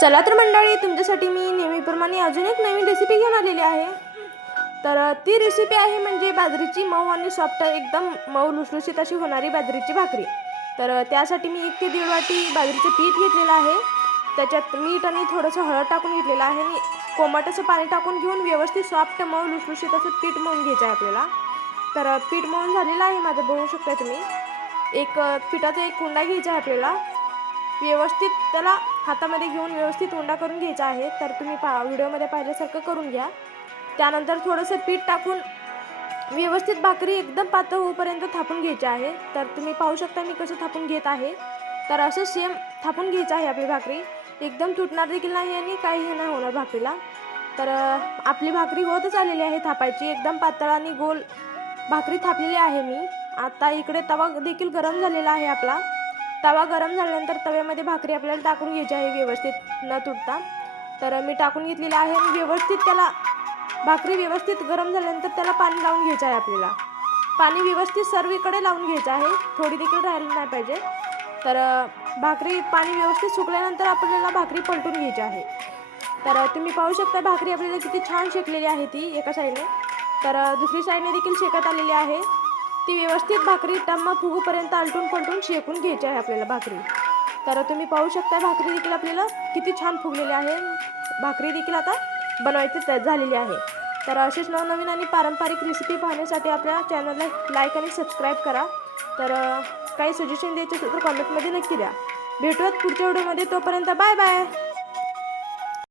चला तर मंडळी, तुमच्यासाठी मी नेहमीप्रमाणे अजून एक नवीन रेसिपी घेऊन आलेली आहे. तर ती रेसिपी आहे म्हणजे बाजरीची मऊ आणि सॉफ्ट एकदम मऊ लुसलुशीत अशी होणारी बाजरीची भाकरी. तर त्यासाठी मी 1 ते 1.5 वाटी बाजरीचं पीठ घेतलेलं आहे. त्याच्यात मीठ आणि थोडंसं हळद टाकून घेतलेलं आहे आणि कोमट असं पाणी टाकून घेऊन व्यवस्थित सॉफ्ट मऊ लुसलुशीत असं पीठ मळून घ्यायचं आहे आपल्याला. तर पीठ मळून झालेलं आहे माझं, बघू शकता तुम्ही. पिठाचा एक कुंडा घ्यायचा आहे आपल्याला. व्यवस्थित त्याला हातामध्ये घेऊन व्यवस्थित उंडा करून घ्यायचा आहे. तर तुम्ही व्हिडिओमध्ये पाहिल्यासारखं करून घ्या. त्यानंतर थोडंसं पीठ टाकून व्यवस्थित भाकरी एकदम पातळ होईपर्यंत थापून घ्यायची आहे. तर तुम्ही पाहू शकता मी कसं थापून घेत आहे. तर असं सेम थापून घ्यायचं आहे आपली भाकरी. एकदम तुटणार देखील नाही आणि काही नाही होणार भाकरीला. तर आपली भाकरी होतच आलेली आहे थापायची. एकदम पातळ आणि गोल भाकरी थापलेली आहे मी. आता इकडे तवा देखील गरम झालेला आहे आपला. तवा गरम झाल्यानंतर तव्यामध्ये भाकरी आपल्याला टाकून घ्यायची आहे व्यवस्थित न तुटता. तर मी टाकून घेतलेली आहे आणि व्यवस्थित त्याला भाकरी व्यवस्थित गरम झाल्यानंतर त्याला पाणी लावून घ्यायचं आहे आपल्याला. पाणी व्यवस्थित सर्वीकडे लावून घ्यायचं आहे, थोडी देखील राहिली नाही पाहिजे. तर भाकरी पाणी व्यवस्थित सुकल्यानंतर आपल्याला भाकरी पलटून घ्यायची आहे. तर तुम्ही पाहू शकता भाकरी आपल्याला किती छान शेकलेली आहे ती एका साईडने. तर दुसरी साईडने देखील शेकत आलेली आहे. ती व्यवस्थित भाकरी टम्म फुगूपर्यंत आलटून पलटून शेकून घ्यायची आहे आपल्याला भाकरी. तर तुम्ही पाहू शकता भाकरी देखील आपल्याला किती छान फुगलेली आहे. भाकरी देखील आता बनवायची झालेली आहे. तर असेच नवनवीन आणि पारंपरिक रेसिपी पाहण्यासाठी आपल्या चॅनलला लाईक आणि सबस्क्राईब करा. तर काही सजेशन द्यायचे असेल तर कॉमेंटमध्ये नक्की द्या. भेटूयात पुढच्या व्हिडिओमध्ये. तोपर्यंत बाय बाय.